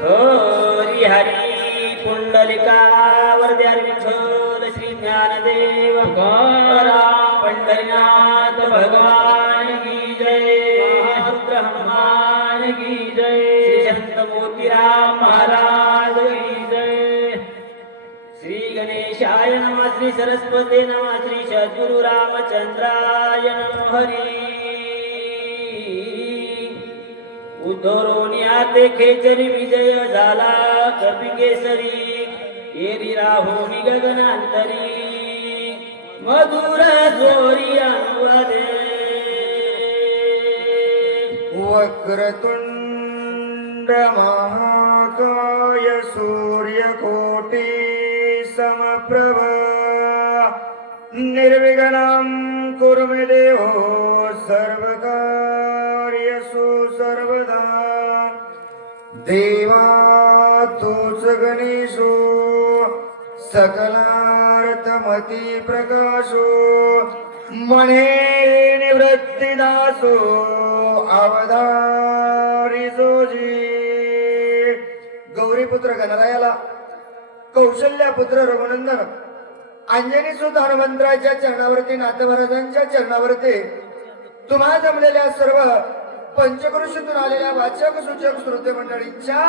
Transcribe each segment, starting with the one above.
हरी हरी पुंडलिकावर द्यारी विठ्ठल श्री ज्ञानदेव राम पंढरीनाथ भगवान की जय महारुद्र हनुमान की जय श्री संत मोतीराम महाराज की जय श्री गणेशाय नमः श्री सरस्वती नमः श्री सद्गुरु रामचंद्राय नमः हरी उद्धवरोनी आते खेचरी विजय झाला कपी केसरी एरी राहोनी गगनांतरी मधुर जोरी अनुवादे वक्रतुंड महाकाय सूर्यकोटि समप्रभ निर्विघ्नं कुरु मे देवो सर्वकार्येषु सर्वदा देवा तूच गणेशो सकलार्थमती प्रकाशो मने निवृत्तिदासो अवधारी जोजी गौरीपुत्र गणरायाला कौशल्यापुत्र रघुनंदन अंजनी सुत हनुमंतराच्या चरणावरती नाथमहाराजांच्या चरणावरती तुम्हा जमलेल्या सर्व पंचक्रोशीतून आलेल्या वाचक सूचक श्रोते मंडळींच्या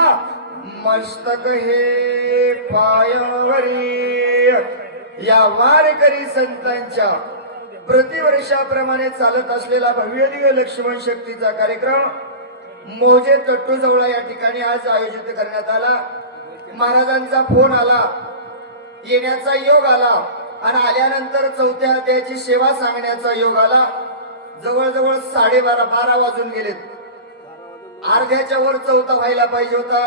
मस्तक हे पायावरी या वारकरी संतांच्या प्रतिवर्षाप्रमाणे चालत असलेला भव्य दिव्य लक्ष्मण शक्तीचा कार्यक्रम मोजे तट्टू जवळ या ठिकाणी आज आयोजित करण्यात आला. महाराजांचा फोन आला, येण्याचा योग आला आणि आल्यानंतर चौथ्या अध्यायाची सेवा सांगण्याचा योग आला. जवळजवळ 12:30 वाजून गेलेत. अर्ध्याच्या वर चौथा व्हायला पाहिजे होता.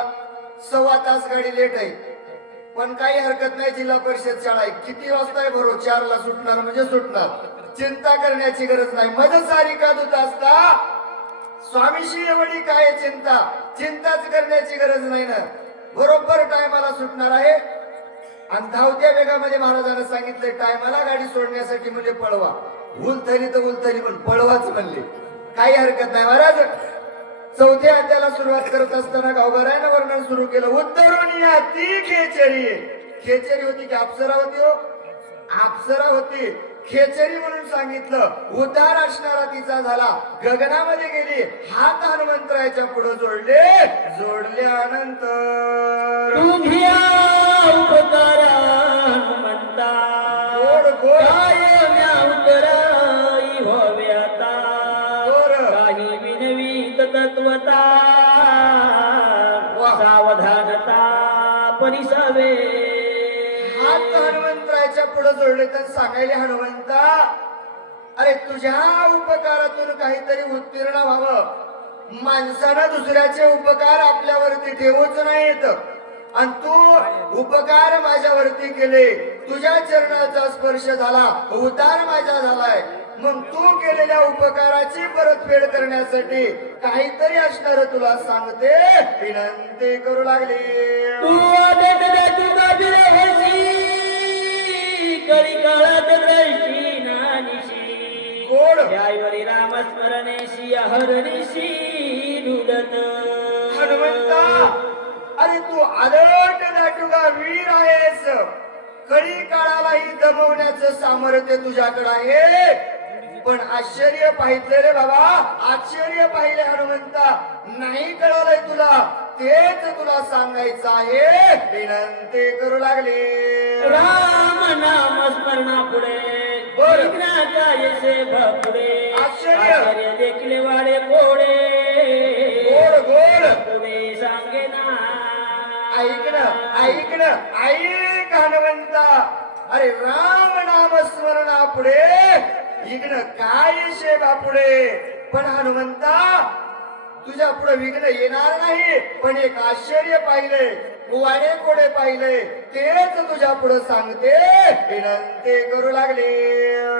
1.25 तास गाडी लेट आहे, पण काही हरकत नाही. जिल्हा परिषद शाळा आहे. किती वाजता आहे भरो? 4 ला सुटणार म्हणजे सुटणार. चिंता करण्याची गरज नाही. मज सारी का दूत असता स्वामीशी एवढी काय चिंता? चिंताच करण्याची गरज नाही ना. बरोबर टायमाला सुटणार आहे. आणि धावत्या वेगामध्ये महाराजांना सांगितलंय टायमाला गाडी सोडण्यासाठी म्हणजे पळवा. उलथली तर उलथली पण पळवाच म्हणले. काही हरकत नाही. महाराज चौथ्या अध्यायाला सुरुवात करत असताना गावगारायनं वर्णन सुरू केलं. उत्तरोनिया ती खेचरी. खेचरी होती की अप्सरा होती? हो, अप्सरा होती. खेचरी म्हणून सांगितलं. उद्धार असणारा तिचा झाला. गगनामध्ये गेली. हात हनुमंतरायाच्या पुढे जोडले. जोडल्यानंतर तुझ्या उपकारा हनुमंता गोड गोड कायम्या उतराई व्हावे आता काही विनवीत तत्वता सावधानता परिसावे. हात हनुमंतरायाच्या पुढे जोडले तर सांगायले हनुमंता, अरे तुझ्या उपकारातून काहीतरी उत्तीर्ण व्हावं. माणसानं दुसऱ्याचे उपकार आपल्यावरती ठेवूच नाहीत. आणि तू उपकार माझ्यावरती केले. तुझ्या चरणाचा स्पर्श झाला, उद्धार माझा झालाय. मग तू केलेल्या उपकाराची परतफेड करण्यासाठी काहीतरी असणार तुला सांगते, विनंती करू लागली. तू करी काळात द्रष्टी नानिशी कोण त्यावरी रामस्मरणेशी अहरणीशी ढुलत. हनुमंता, अरे तू आलट दाटुगा वीर आहेस. खरी काळालाही दमवण्याचं सामर्थ्य तुझ्याकडे आहे. पण आश्चर्य पाहिजे रे बाबा, आश्चर्य पाहिले हनुमंता. नाही कळालंय तुला, तेच तुला सांगायचं आहे, विनंती करू लागले. राम नाम स्मरणा पुढे विघ्नाचा यशे पुढे आश्चर्य देखले वाडे कोडे गोड गोड पुढे सांगे ना. ऐकणं ऐकणं ऐक हनुमंता. अरे राम नाम स्मरणा पुढे विघ्न काय शे बापुढे. पण हनुमंता तुझ्या पुढे विघ्न येणार नाही. पण एक आश्चर्य पाहिले, वाडे कोडे पाहिले, तेच तुझ्या पुढे सांगते, विनंती करू लागले.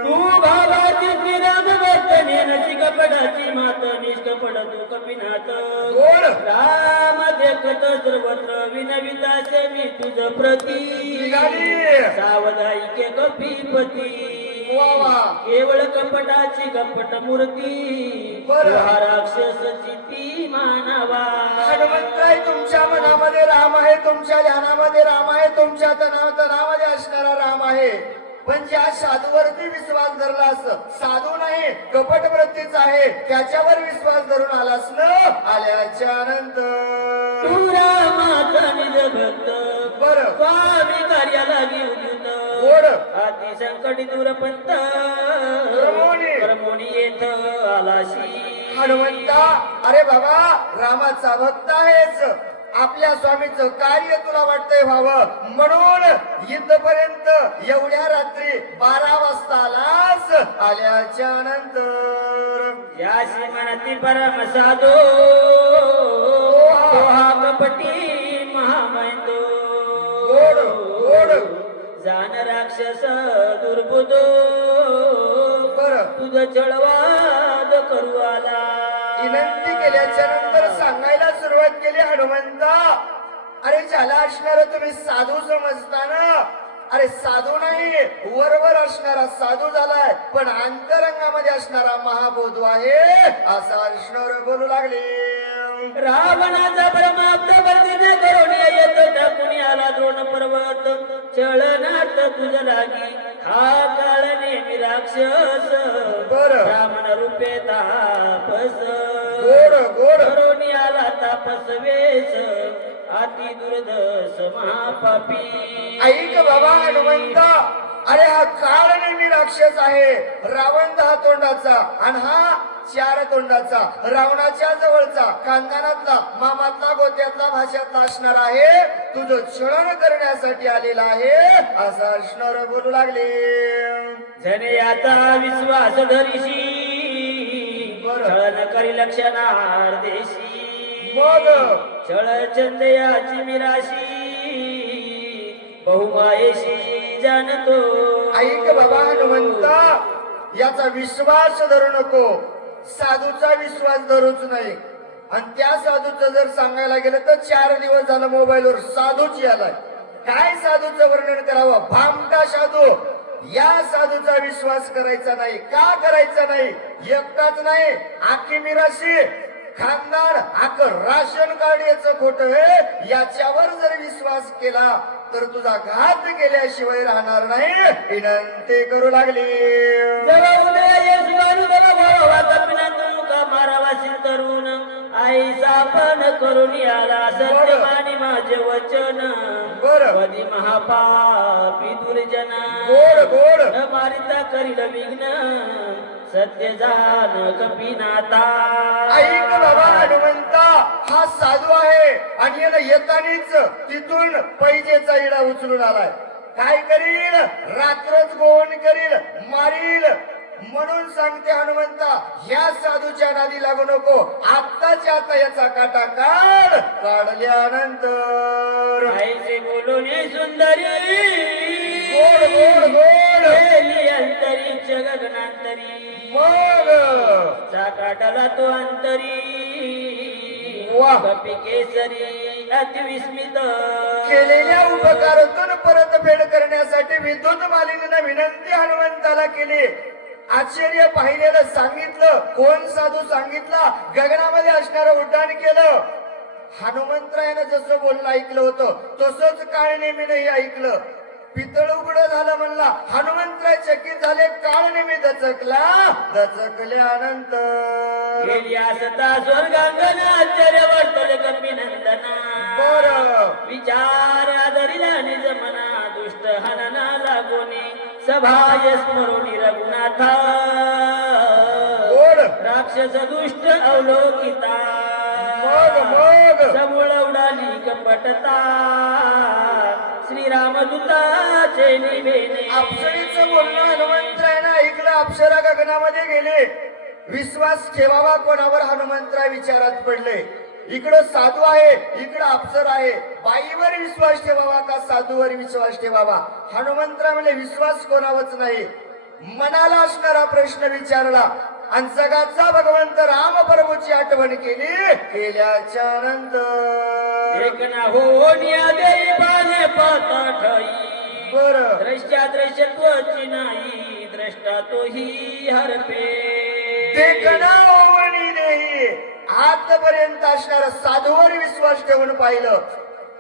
तू भावाची श्रीराम वर्तनेनची कपडाची मात निष्कपट तू कपिनाथ गोड राम देखत सर्वत्र विनविताचे मी तुझ प्रती सावधाई कपीपती केवळ कपटाची कपट मूर्ती राक्षस चिती मानवा. हनुमंतराय तुमच्या मनामध्ये मनामध्ये राम आहे, तुमच्या ध्यानामध्ये राम आहे, तुमच्या तनामध्ये असणारा राम आहे. पण ज्या साधूवरती विश्वास धरला असं साधू नाही, कपट वृत्तीच आहे, त्याच्यावर विश्वास धरून आलास न आल्याच्या नंतर तू रामाचा निज भक्त बर स्वामी कार्याला घेऊन गोड अति संकटी दूर पंत क्रमोनी येथ आलाशी हनुमंता. अरे बाबा, रामाचा भक्त आहेस, आपल्या स्वामीचं कार्य तुला वाटतंय व्हावं म्हणून इथपर्यंत एवढ्या रात्री 12 वाजता आलास. आल्याच्या नंतर याशी म्हणती परम साधो हा कपटी महामैंदो गोड गोड जाण राक्षस दुर्बुदो बर तुझ चळवाद करू आला. विनंती केल्याच्या नंतर सांगायला सुरुवात केली. हनुमंता, अरे ज्याला असणार तुम्ही साधू समजताना, अरे साधू नाही, वरवर असणारा साधू झालाय, पण अंतरंगामध्ये असणारा महाबोधू आहे असा असणार बोलू लागले. रावणाचा परमाप्त वर्धन करून येत टाकून आला द्रोण पर्वत चळनात तुझ लागी हा काळ नेहमी राक्षस ब्राह्मण रूपे तापस गोड गोड करून आला तापस वेश अति दुर्दश महापापी. ऐक बाबा हनुमंता, अरे हा काळ नेहमी राक्षस आहे, रावण 10 तोंडाचा आणि हा 4 तोंडाचा, रावणाच्या जवळचा, खानदानातला, मामातला, गोत्यातला, भाषातला असणार आहे, तुझं छळण करण्यासाठी आलेला आहे असं असणार बोलू लागले. जने याचा विश्वास धरिशी छळण करी लक्षणार देशी मग छळ चंदयाची मिराशी बहुमायेशी जाणतो. ऐक बाबा हनुमंता, याचा विश्वास धरू नको, साधूचा विश्वास धरूच नाही. आणि त्या साधूचं जर सांगायला गेलं तर 4 दिवस झालं मोबाईलवर साधूच आलाय. काय साधूचं वर्णन करावं, भामटा साधू. या साधूचा विश्वास करायचा नाही. का करायचा नाही? एकटाच नाही, आखी मिराशी, खानदान, आख राशन कार्ड याचं खोट आहे, याच्यावर जर विश्वास केला तर तुझा घात केल्याशिवाय राहणार नाही. विनंती करू लागली. तरुण आई सापन करून आला सत्यमानी माझे वचन वदी महापापी दुर्जन गोड गोड न मारिता करील विघ्न सत्य जान कपिनाथा. ऐक बाबा हनुमंता, हा साधू आहे आणि याला येतानीच तिथून पैजेचा इडा उचलून आलाय. काय करील? रात्रच गोवन करील, मारील. म्हणून सांगते हनुमंता, ह्या साधूच्या नादी लागू नको. आत्ताच्या आता याचा काटा काढ. काढल्यानंतर ऐसे बोलून सुंदरी गोड गोड गोड अंतरिक्ष गगनांतरी मग काटाला तो अंतरी वाह. कपी केसरी अतिविस्मित केलेल्या उपकारातून परतफेड करण्यासाठी विद्युत मालिनीनं विनंती हनुमंताला केली. आश्चर्य पाहिलेलं सांगितलं. कोण साधू सांगितला? गगनामध्ये असणारं उड्डाण केलं. हनुमंतरायानं जसं बोलणं ऐकलं होतं तसंच काळनेमीनंही ऐकलं. पितळ उघड झालं म्हणला. हनुमंतराय चकित झाले. काळनेमी दचकला. दचकल्यानंतर गेली असता स्वर्गांगण आश्चर्य वर्तल कपिनंदना बर विचार आदरिला निज मना दुष्ट हनना लागोने सभाय स्मरोणी रघुनाथा गोड राक्षस दुष्ट अवलोकिता मग मग समूळ उडाली कपटता श्रीरामदूताचे निवेने. अप्सरीचं बोलणं हनुमंतरायानं ऐकलं. अप्सरा गगनामध्ये गेले. विश्वास ठेवावा कोणावर? हनुमंतराय विचारात पडले. इकडं साधू आहे, इकडं अप्सर आहे. बाईवर विश्वास ठेवावा का साधूवर विश्वास ठेवावा? हनुमंतराय म्हणजे विश्वास कोणावरच नाही. मनाला असणारा प्रश्न विचारला आणि जगाचा भगवंत राम प्रभूची आठवण केली. केल्याच्या नंतर एक ना होण्या देई पाने पाता ठाई बर दृष्ट्या दृश्य त्वची नाही द्रष्टा तोही हरपे. देखना ओवणी देही. आतापर्यंत असणारा साधूवर विश्वास ठेवून पाहिलं.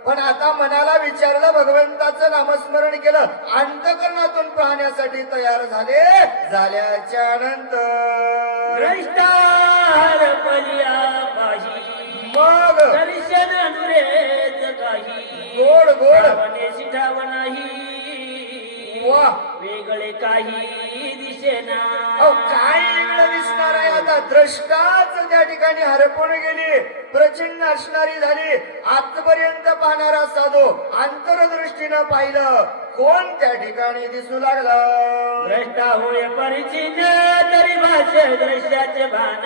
पण आता मनाला विचारलं, भगवंताचं नामस्मरण केलं, अंतकरणातून पाहण्यासाठी तयार झाल्याच्या नंतर द्रष्टार पलिया पाही मग दर्शन अनुरेच काही गोड गोड ठावणे शिठाव नाही वा वेगळे काही दिसेना अहो काय वेगळं दिसणार आहे आता? द्रष्टाच त्या ठिकाणी हरपून गेली, प्रचंड असणारी झाली. आजपर्यंत पाहणारा साधू अंतरदृष्टीनं पाहिलं, कोण त्या ठिकाणी दिसू लागला? द्रष्टा होय परिचिन तरी भाषे दृश्याचे भान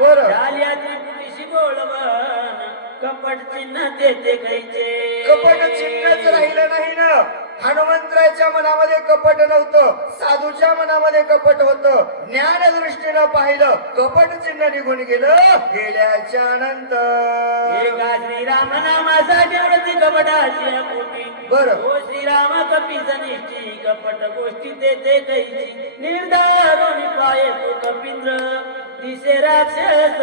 बरं. झाल्या त्रिपुटीशी बोलवन कपट चिन्ह देते कैचे कपट चिन्हच राहिलं नाही ना. हनुमंतराच्या मनामध्ये कपट नव्हतं, साधूच्या मनामध्ये कपट होतं. ज्ञान दृष्टीनं पाहिलं, कपट चिन्ह निघून गेल्याच्या नंतर श्रीराम नामासाठी व्रती कपटाची पोटी बरं. ओ श्रीराम कपीच निष्ठी कपट गोष्टी देते कैची निर्धारून पाय तो कपिंद्र दिसे राक्षस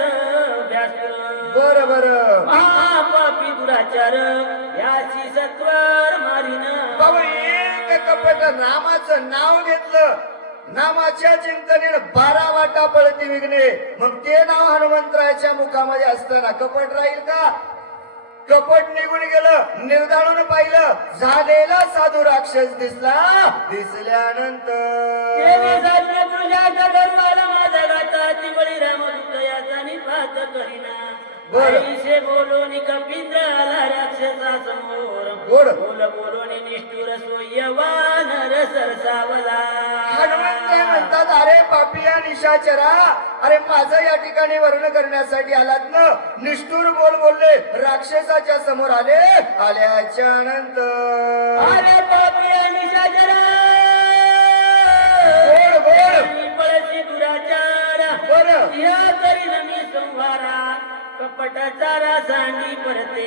व्यास बर बर महापापी दुराचार याची सत्वर मारीन बाबा एक कपट नामाचं नाव घेतलं, नामाच्या चिंतनेनं 12 वाटा पळती विघ्ने. मग ते नाव हनुमंतराच्या मुखामध्ये असताना कपट राहील का? कपट निघून गेलं, निर्धारून पाहिलं, झालेला साधू राक्षस दिसल्यानंतर पैसे बोलून कपिंद्र आला राक्षसा समोर गोड बोलून निष्ठुर सोयवान सरसावला हनुमंत म्हणतात, अरे पापिया निशाचरा, अरे माझं या ठिकाणी वर्णन करण्यासाठी आलात ना? निष्ठुर बोलले, राक्षसाच्या समोर आल्याच्या नंतर अरे पापिया निशाचरा गोड गोड पळशी दुराचारा बरं. या करीन मी संहारा कपटाचा रासांडी परते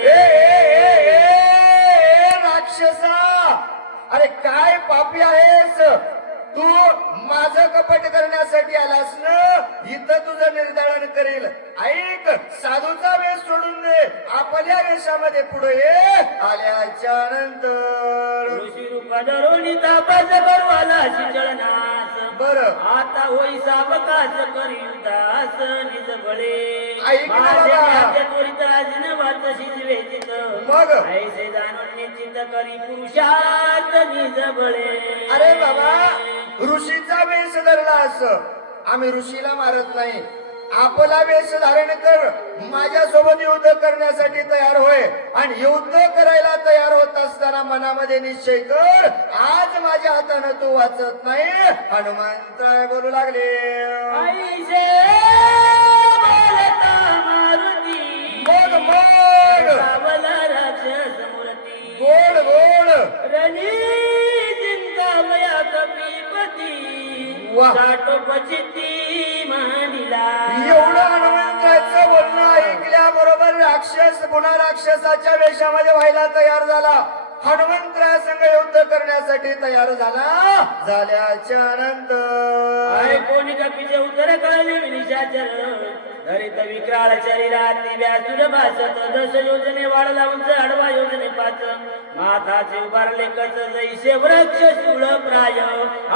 राक्षसा, अरे काय पापी आहेस तू? माझं कपट करण्यासाठी आलास ना? इथं तुझं निर्धारण करेल. ऐक, साधूचा वेश सोडून दे, आपल्या वेशामध्ये पुढे ये. आल्याच्या नंतर ऋषी रूप धरून तापस करवाला शिचळनास बरं. आता होई सावकाश करी उदास निज बळे ऐक ना बाबा. त्वरित राजीन वाच शिजवे चित मग ऐसे जाणून निश्चित करी पुरुषात निज बळे अरे बाबा, ऋषीचा वेश धरलास, आम्ही ऋषीला मारत नाही. आपला वेश धारण कर, माझ्या सोबत युद्ध करण्यासाठी तयार होय. आणि युद्ध करायला तयार होत असताना मनामध्ये निश्चय कर, आज माझ्या हातानं तू वाचत नाही. हनुमंत बोलू लागले, ऐसे बोलता मारुती मग सावला राक्षस मूर्ती गोड गोड रणी चिंतामया कपीपती वा. साठोपचिती मांडिला एवढं हनुमंताचं बोलणं ऐकल्याबरोबर राक्षस पुन्हा राक्षसाच्या वेशामध्ये व्हायला तयार झाला. हनुमंतरासंग युद्ध करण्यासाठी तयार झाल्याच्या नंतर कोणी कपीचे उत्तर कळले विनिशाचर धरित विक्राळ शरीराती व्यासुर भासत 10 योजने वाढला उंच आडवा योजने 5 माथाचे उभारले कच जैसे वृक्ष शूळ प्राय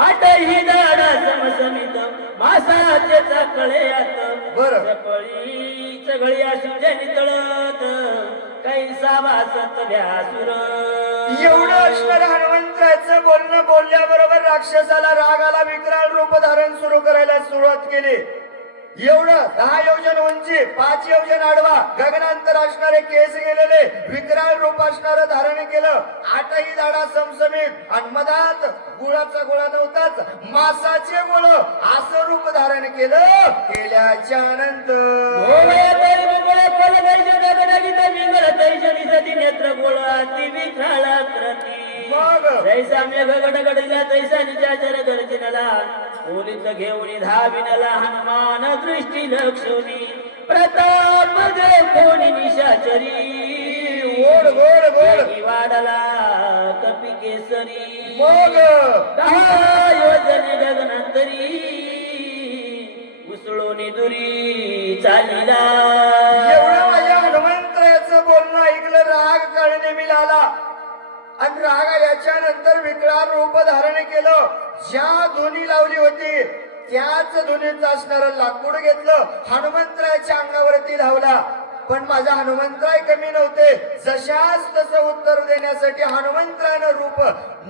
8ही दाड समसमित मासाचे चकळ्यात बरं. चगळी असू नितळत कैसा भासत व्यासुर एवढं असणार हनुमंतराचं बोलणं बोलल्याबरोबर राक्षसाला राग आला, विक्राळ रूप धारण सुरू करायला सुरुवात केली. एवढं 10 योजन उंची 5 योजन आडवा गगनांतर असणारे केस गेलेले विक्राळ रूप असणारं धारण केलं. 8ही दाडा समसमित आणि मधात गुळाचा गोळा नव्हताच, मासाचे गोळ असं रूप धारण केल्याच्या नंतर नेत्र गोळ अति विक्राळ मग जैसा मेघ गडगडला तैसा निचाचर गर्जनला ओलीत घेऊन धाविनला हनुमान दृष्टी लक्षणी प्रताप दे कोणी निशाचरी गोड गोड गोड वाढला कपी केसरी मग 10 योजने गगनांतरी उसळून दुरी चालिला एवढं माझ्या हनुमंतराचं बोलणं ऐकलं, राग काढणे मी लाल आणि राग आल्याच्या नंतर विकराळ रूप धारण केलं. ज्या धुनी लावली होती त्याच धुनीचं असणारं लाकूड घेतलं, हनुमंतरायाच्या अंगावरती धावला. पण माझा हनुमंतराय कमी नव्हते. जशाच तसं उत्तर देण्यासाठी हनुमंतरायानं रूप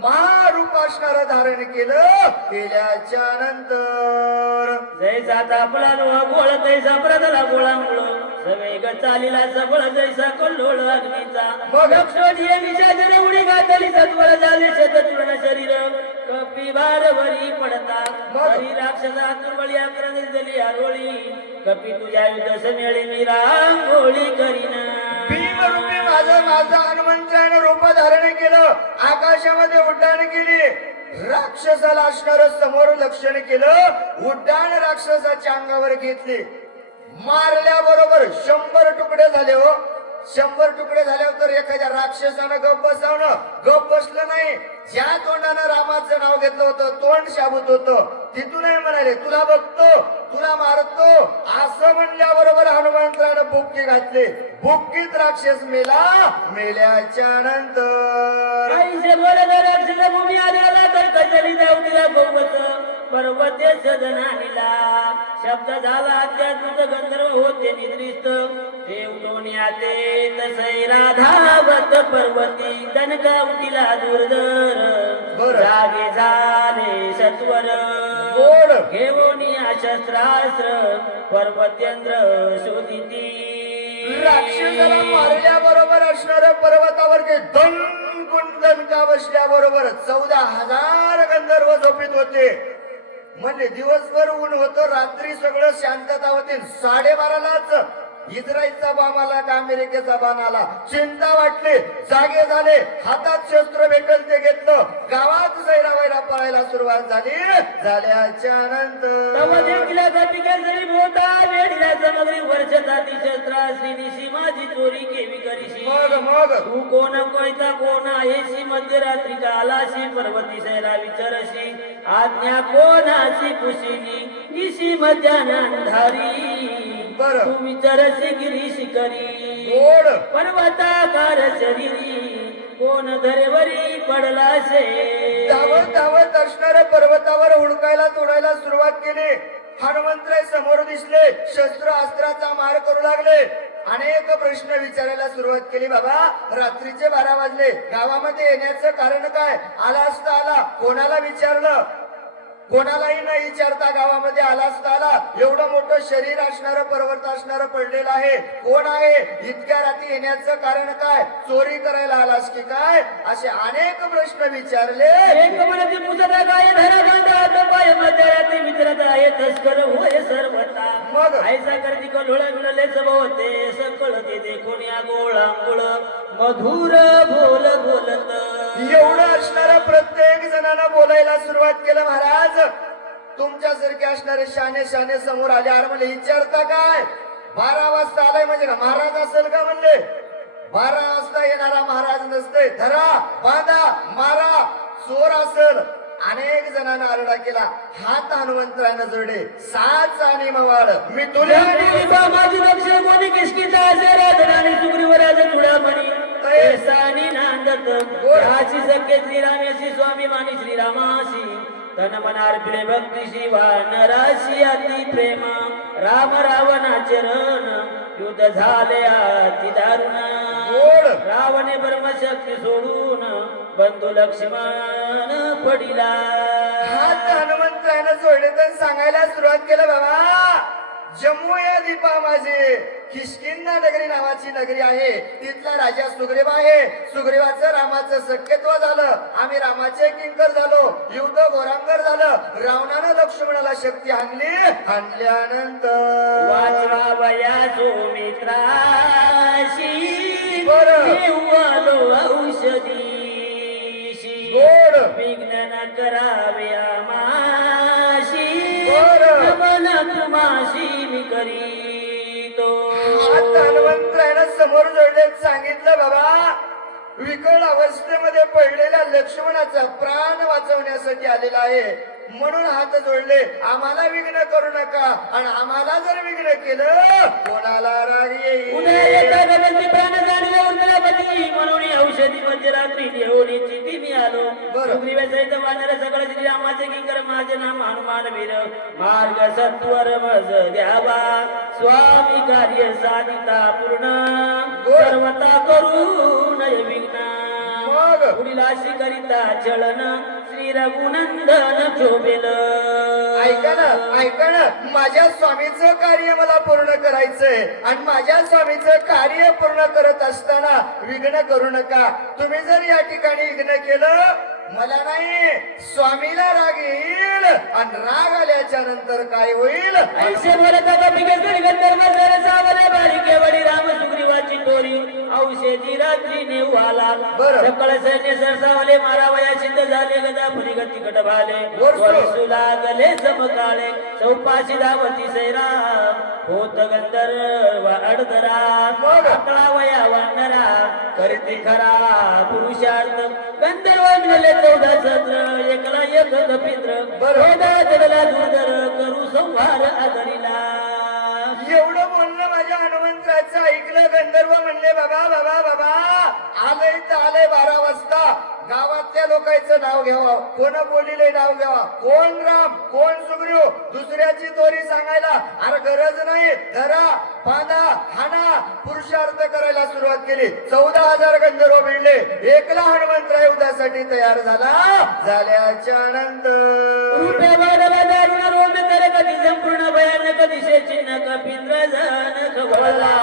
महारूप असणारं धारण केल्याच्या नंतर जैसा तापला लोहा गोळ तैसा प्रतला गोळामुळ सवेग चालीला सबळ जैसा कल्लोळ अग्नीचा मग? लक्षणीय निशाचर उडी घातली सत्वर झाले शतचूर्ण शरीर कपी भार पडता मग? हरी राक्षसा तुर्बळी आक्रणी झाली आरोळी कपी तुझ्या युद्ध समेळी मी रांगोळी करीन. भीमरूपी माझा हनुमंतरायानं रूप धारण केलं, आकाशामध्ये उड्डाण केली. राक्षसाला असणार समोर लक्षण केलं, उड्डाण राक्षसाच्या अंगावर घेतले. मारल्याबरोबर 100 तुकडे झाले. हो 100 तुकडे झाल्यावर तर एखाद्या राक्षसानं गप बसवणं, गप बसलं नाही. ज्या तोंडानं रामाचं नाव घेतलं होतं तोंड शाबूत होतं. तिथूनही म्हणाले तुला बघतो, तुला मारतो, असं म्हणल्याबरोबर हनुमंतरानं बुक्की घातले. बुक्कीत राक्षस मेल्याच्या नंतर आईचे बोलत राक्षस भूमी आलेला तर कचली देवटीला गोवत पर्वते सदनानीला शब्द झाला अत्यात्मक गंधर्व होते निद्रिस्त देवटोनिया ते तसै राधावत पर्वती दनकावटीला दुर्धर जागे झाले सत्वर गोड घेऊनिया शस्त्रास्त्र पर्वतेंद्र शोधिती. राक्षसाला मारल्याबरोबर असणाऱ्या पर्वतावर दणका बसल्याबरोबर 14,000 गंधर्व झोपीत होते. म्हणजे दिवसभर ऊन होतं, रात्री सगळं शांतता होती. 12:30लाच इस्रायलचा बाण आला का अमेरिकेचा बाण आला, चिंता वाटली, जागे झाले, हातात शस्त्र भेटल ते घेतलं. गावात सैरावैरा पळायला सुरुवात झाल्याच्या नंतर माझी चोरी केवी करीशी मग तू कोण कोयता कोण आहेशी मध्यरात्री कालाशी पर्वती सैरा विचारशी आज्ञा कोणाशी पुशिनी निशी मध्यान्धारी बरं. तू विचारशी गिरीशी करी गोड पर्वताकार शरीरी कोण धरेवरी पडलाशे. धावत असणाऱ्या पर्वतावर हुडकायला तोडायला सुरुवात केली. हनुमंतराय समोर दिसले, शस्त्र अस्त्राचा मार करू लागले. अनेक प्रश्न विचारायला सुरुवात केली. बाबा रात्रीचे 12 वाजले, गावामध्ये येण्याचं कारण काय? आला असता आला, कोणाला विचारलं? कोणालाही न विचारता गावामध्ये आला असता आला. एवढं मोठं शरीर असणारं पर्वत असणारं पडलेलं आहे, कोण आहे? इतक्या रात्री येण्याचं कारण काय? चोरी करायला आलास की काय? असे अनेक प्रश्न विचारले. एक म्हणते पुसता काय धरा बांधा आता पाय मध्यरात्री विचारत आहे तस्कर होय सर्वता. मग? ऐसा करती कलोळा मिळाले होते सकळ ते देखून या गोळांगुळ मधुर बोलत एवढं असणाऱ्या प्रत्येक जणांना बोलायला सुरुवात केलं. महाराज तुमच्यासारखे असणारे शाने समोर आले. अरे म्हणले विचारता काय? 12 वाजता आलाय म्हणजे का महाराज असेल का? म्हणले 12 वाजता येणारा महाराज नसते. धरा बांधा मारा, चोर असेल. अनेक जणांना आरडा केला. हात हनुमंतरानं जोडले, साच आणि मवाळ मी तुला माझी लक्ष कोणी किसकिता असे राजराणी सुग्रीवराज चुडामणी सानी नांदत राशी सख्य श्रीरामेशी स्वामी मानी श्रीरामाशी तन मनार पिले भक्तीशी वानराशी अति प्रेम राम रावणाचे रण युद्ध झाले अति दारुण रावणे ब्रह्मशक्ती सोडून बंधू लक्ष्मण पडिला. हात हनुमंतरानं जोडले तर सांगायला सुरुवात केलं. बाबा जम्मू या दीपा माझे किष्किंधा नगरी नावाची नगरी आहे. तिथला राजा सुग्रीव आहे. सुग्रीवाचं रामाचं सख्यत्व झालं. आम्ही रामाचे किंकर झालो. युद्ध घोरांगर झालं. रावणानं लक्ष्मणाला शक्ती आणल्यानंतर वाचवा वया सुमित्राशी बरं. आलो औषधीशी गोड विघ्न न करावे आमाशी बरं. नमन तुमाशी मी करीतो. हात हनुमंतरायानं समोर जोडले सांगितलं. बाबा विकट अवस्थेमध्ये पडलेल्या लक्ष्मणाचा प्राण वाचवण्यासाठी आलेला आहे म्हणून हात जोडले. आम्हाला विघ्न करू नका, आणि आम्हाला जर विघ्न केलं कोणाला राग येईल. उद्या येता गगनचे प्राण जाणल्यावर मला ती म्हणून औषधी मध्यरात्री देवडीची ती मी आलो बरं. सुग्रीवासहित वानर सकळ श्रीरामाचे किंकर माझे नाम हनुमान वीर मार्ग सत्वर मज द्यावा स्वामी कार्य साधिता पूर्ण बोल. सर्वता करू नय विघ्न मग पुढील अशी करिता चलन श्री रघुनंदन शोभेल ऐका ना माझ्या स्वामीचं कार्य मला पूर्ण करायचंय आणि माझ्या स्वामीचं कार्य पूर्ण करत असताना विघ्न करू नका तुम्ही जर या ठिकाणी विघ्न केलं मला नाही स्वामीला राग येईल आणि राग आल्याच्या नंतर काय होईल ऐसे बोलत आता बिगडगड गंधर्व सरसावले बारीके वडी राम सुग्रीवाची टोरी औषधी रात्री नेवाला बरं. सकळ सैन्य सरसावले मारावया सिद्ध झाले गदा पुरी गती कट भाले वर्षो. वर्षू लागले समकाळे चौपाशी धावती सैरा होत गंधर्व अडधरा मग. अकळावया वानरा करती खरा पुरुषार्थ गंधर्व मिळाले 14 सत्र एकला एक कपिंद्र बरं. वेदा जडला दुर्धर करू संहार आदरीला एवढं बोलणं माझ्या हनुमंतराचं ऐकलं गंधर्व म्हणले बाबा बाबा बाबा आलंय तर आलंय 12 वाजता गावातल्या लोकांचं नाव घ्यावा कोण बोलिले नाव घ्यावा कोण राम कोण सुग्रीव दुसऱ्याची तोरी सांगायला अरे गरज नाही धरा बांधा हाना पुरुषार्थ करायला सुरुवात केली 14,000 गंधर्व भिडले एकला हनुमंतराय युद्धासाठी तयार झाला झाल्याच्या नंतर रूपे वाढला दारुण रोम तर कधी संपूर्ण भयानक दिशेची नक पिंद्र जन खवळला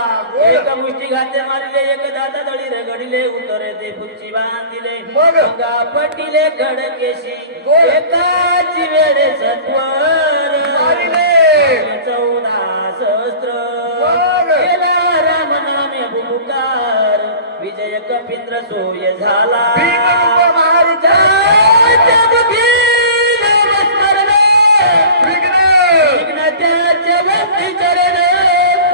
एक मुष्टी घाते मारिले एक दाता दळी रगडिले उतरे ते पुच्ची बांधिले मग? गंगा पटिले खडकेशी बोल. एकाच वेळे सत्वर मारिले. 14 सहस्त्र मग? केला राम नामे भूकार विजय कपिंद्र सोय झाला भीमरूप महारुद्र. विघ्न. विघ्नाच्या वरती चरण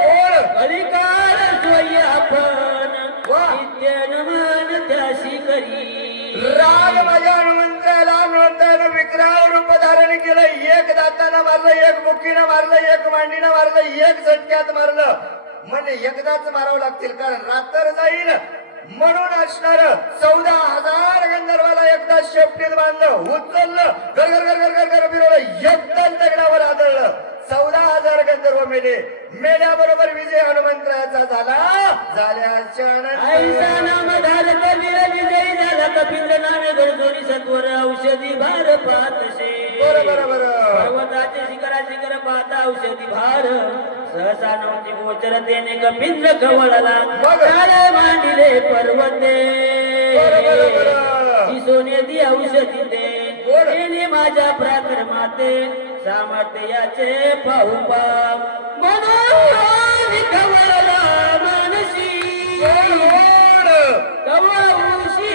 बोल. कलिकाल सोयी आपण वा. नित्य नमन त्याशी करी राग माझ्या हनुमंताला हनुमंतानं विक्राळ रूप धारण केलं एक दातानं मारलं एक बुक्कीनं मारलं एक मांडीनं मारलं एक झटक्यात मारलं म्हणजे एकदाच मारावं लागतील कारण रात्र जाईल म्हणून असणार 14,000 गंधर्वाला एकदा शेपटीत बांधलं उचललं गरगर गरगर गरगर फिरवलं एकदम दगडावर आदळलं 14,000 गंधर्व मेले मेल्याबरोबर विजय हनुमंतरायाचा झाला झाल्याच्या ऐसा नंतर नाम धारक वीर विजयी झाला कपिंद्र नामे गरजोनी सत्वर औषधी भार पातशे बरं. पर्वताचे शिखर पाहता औषधी भार सहसा नवती गोचर तेने कपिंद्र कवळला मग? झाडे मांडिले पर्वते बरं. ही सोनेदी औषधी दे बोल. तेने माझ्या पराक्रमाते सामर्थ्य याचे पाहू पा म्हणून कवळला मानसी कवळूशी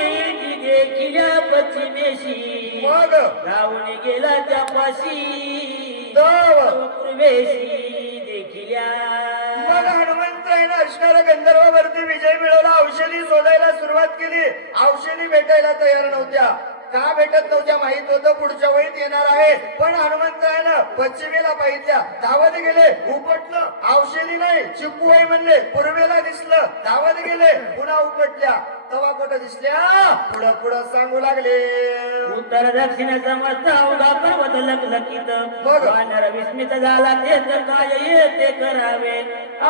देखिल्या पश्चिमेशी मग धावून गेला त्यापाशी दाव. पूर्वेशी देखिल्या मग हनुमंतरायनं असणाऱ्या गंधर्वावरती विजय मिळवला औषधी शोधायला सुरुवात केली औषधी भेटायला तयार नव्हत्या का भेटत नव्हत्या माहित होतं पुढच्या वेळीत येणार आहे पण हनुमंतरायनं पश्चिमेला पाहितल्या धावत गेले उपटलं औषधी नाही चिप्पू आहे म्हणले पूर्वेला दिसलं धावत गेले पुन्हा उपटल्या तवा कुठं दिसल्या पुढं पुढं सांगू लागले उत्तर दक्षिणेचा मस्त अवघा पर्वत लखलखित मग? वानर विस्मित झाला तेच काय येते करावे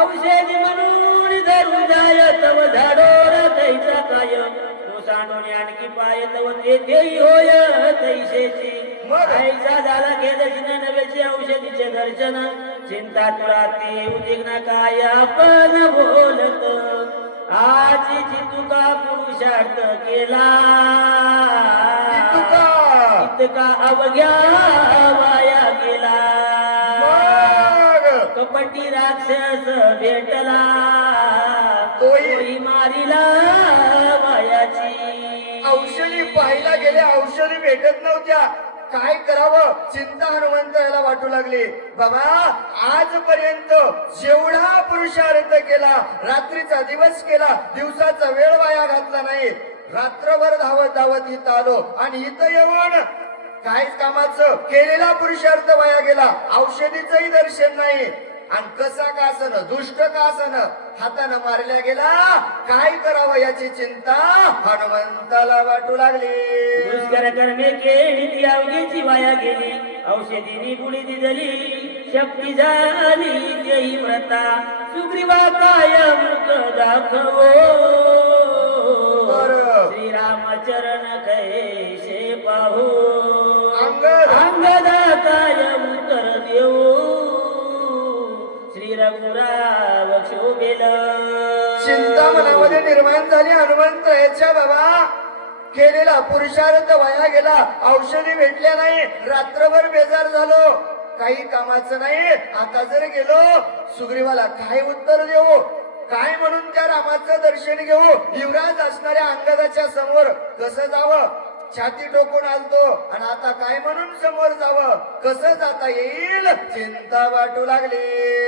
औषधी म्हणून धरून जाय तव झाडोर कैचा काय तो सांडून आणखी पाय तव तेथेही होय तैसेची मग? ऐसा झाला खेदशीन नव्याची औषधीचे दर्शन चिंता तुराती उद्विग्न काय आपण बोलत आजी तुका पुरुषार्थ केला इतका अवघ्या वाया गेला मग कपटी राक्षस भेटला तोही मारिला वायाची औषधी पाहायला गेले औषधी भेटत नव्हत्या काय करावं चिंता हनुमंताला वाटू लागली बाबा आजपर्यंत जेवढा पुरुषार्थ केला रात्रीचा दिवस केला दिवसाचा वेळ वाया घातला नाही रात्रभर धावत धावत इथं आलो आणि इथं येऊन काहीच कामाचं केलेला पुरुषार्थ वाया गेला औषधीचंही दर्शन नाही आणि कसा का असन दुष्ट का असन हातानं मारल्या गेला काय करावं याची चिंता हनुमंताला वाटू लागली. दुष्कर कर्मे केली ती अवघेची वाया गेली, औषधीनी पुढे दिली शक्ती झाली तेही व्रता, सुग्रीवा काय मुख दाखवो, बरं. श्रीरामचरण कैसे पाहू, अंगद. अंगदा काय उत्तर देऊ, श्री रघुराव शोभेल. चिंता मनामध्ये निर्माण झाली. हनुमंतरायाच्या बाबा केलेला पुरुषार्थ वाया गेला, औषधी भेटल्या नाही, रात्रभर बेजार झालो, काही कामाचं नाही. आता जर गेलो सुग्रीवाला काय उत्तर देऊ, काय म्हणून त्या रामाचं दर्शन घेऊ, युवराज असणाऱ्या अंगदाच्या समोर कसं जावं, छाती टोकून आलतो आणि आता काय म्हणून समोर जावं, कसं जाता येईल, चिंता वाटू लागली.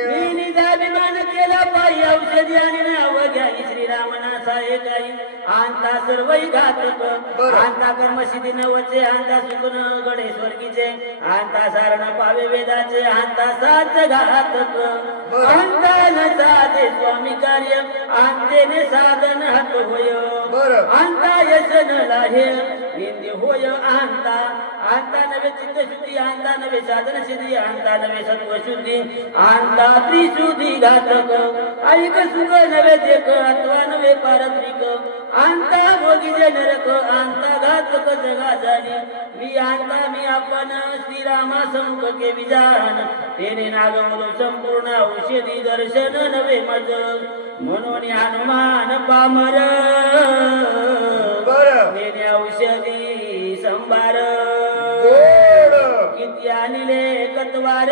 मी निजाभिमान केला पायी औषधी आणि नाव घ्याई, श्रीरामनासा एकाई आणता सर्वही घातक, बरं. आणता कर्मसिद्धी नवचे, आणता सुकुन गडे स्वर्गीचे, आणता सारण पावे वेदाचे, आणता साच घातक, बरं. आणता न साधे स्वामी कार्य, आणते ने साधन हात होय, बरं. आणता यश न लाहे निंदी होय, आणता आणता नवे चित्तशुद्धी, आणता नवे साधन सिद्धी, आणता नवे सत्वशुद्धी, आणता त्रिशुद्धी घातक, ऐक सुख नवे देख अथवा नवे पारत्रिक, आणता भोगी जे नरक, आणता घातक जगा झाली, मी आणता मी आपण श्रीरामा समुख के विजान, तेने नागवलो संपूर्ण औषधी दर्शन नवे मज, म्हणून हनुमान पामर, बरं. तेने औषधी संभार, गोड. किती आणले कतवार,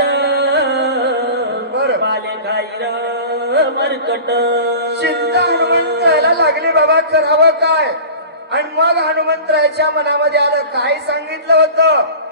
बरं. पाले खाईर मरकट. चिंता हनुमंतरायाला लागली बाबा करावं काय, आणि मग हनुमंतरायाच्या मनामध्ये आलं काय सांगितलं होतं,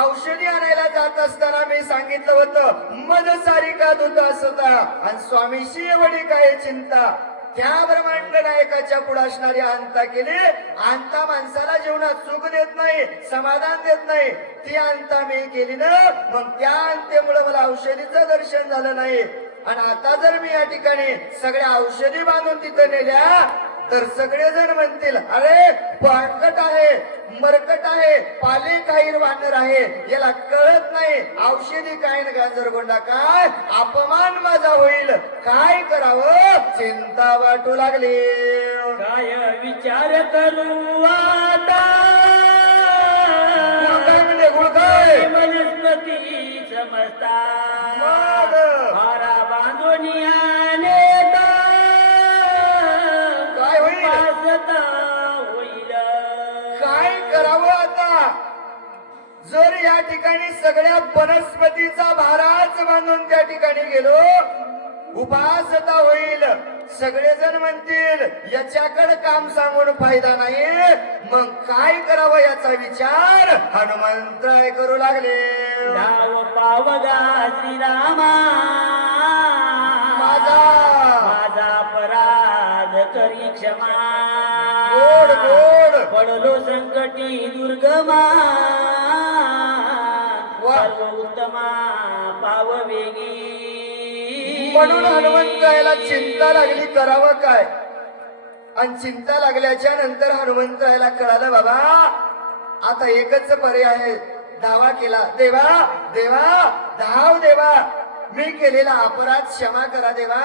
औषधी आणायला जात असताना मी सांगितलं होतं मद सारिका दूत असता, आणि स्वामीशी एवढी काय चिंता, त्या ब्रह्मांड नायकाच्या पुढे असणारी आणता केली. आणता माणसाला जीवनात सुख देत नाही, समाधान देत नाही, ती आणता मी केली ना, मग त्या आणतेमुळे मला औषधीचं दर्शन झालं नाही. आणि आता जर मी या ठिकाणी सगळ्या औषधी बांधून तिथं नेल्या तर सगळेजण म्हणतील अरे पाणकट आहे, मरकट आहे, पाले काहीर वानर आहे, याला कळत नाही, औषधी काय न गांजरगोंडा काय, अपमान माझा होईल, काय करावं, चिंता वाटू लागली. काय विचार करू आता, काय म्हणजे गुळकाय वनस्पती समजता, मग हारा बांधून आनेता, काय होईल, वासता होईल. काय करावं आता, जर या ठिकाणी सगळ्या वनस्पतीचा भाराच बांधून त्या ठिकाणी गेलो, उपासता होईल, सगळेजण म्हणतील याच्याकडे काम सांगून फायदा नाही, मग काय करावं याचा विचार हनुमंतराय करू लागले. धाव पावगा श्रीरामा, माझा माझा अपराध करी क्षमा, गोड गोड. पडलो संकटी दुर्गमा, वा. सर्व उत्तमा पाव वेगी. म्हणून हनुमंतरायाला चिंता लागली करावं काय, आणि चिंता लागल्याच्या नंतर हनुमंतरायाला कळालं बाबा आता एकच पर्याय आहे, धावा केला, देवा देवा धाव देवा, मी केलेला अपराध क्षमा करा देवा,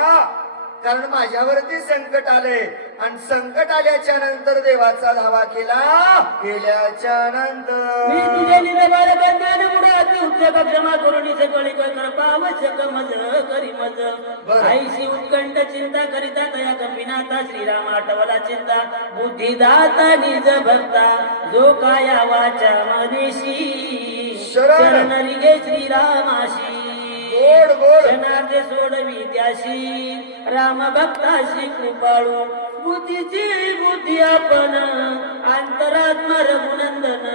कारण माझ्यावरती संकट आले, आणि संकट आल्याच्या नंतर देवाचा धावा केल्याच्या नंतर मी तुझे निरबार बंधन मुळात उच्चक क्षमा करुणी सकळी कर पावश्यक मज करी मज. बरं. आईशी उत्कंठ चिंता करिता तया कपिनाथा, श्रीराम आठवला चिंता, बुद्धिदाता निज भक्ता, जो काया वाचा मनीषी, शरण. शरण रिगे श्रीरामाशी, गोड गोड. जनार्दे सोडवी त्याशी, राम भक्ताशी कृपाळू, बुद्धीची बुद्धी आपण, अंतरात्मा रघुनंदन,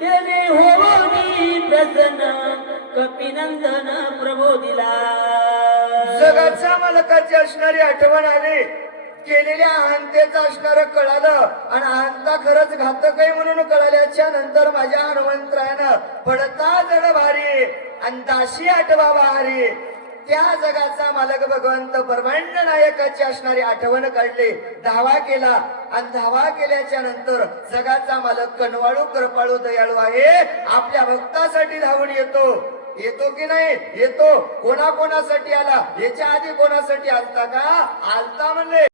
त्याने होवनी प्रसन्न, कपिनंदन प्रबोधिला. जगाच्या मालकाची असणारी आठवण आली, केलेल्या अहंतेचं असणारं कळालं, आणि अहंता खरंच घातक आहे म्हणून कळाल्याच्या नंतर माझ्या हनुमंतरायानं पडता जड भारी आणि काशी आठवा बहारी त्या जगाचा मालक भगवंत ब्रह्मांड नायकाची असणारी आठवण काढली, धावा केला आणि धावा केल्याच्या नंतर जगाचा मालक कनवाळू कृपाळू दयाळू आहे, आपल्या भक्तासाठी धावून येतो. येतो की नाही? येतो. कोणाकोणासाठी आला? याच्या आधी कोणासाठी आलता का? आलता म्हणले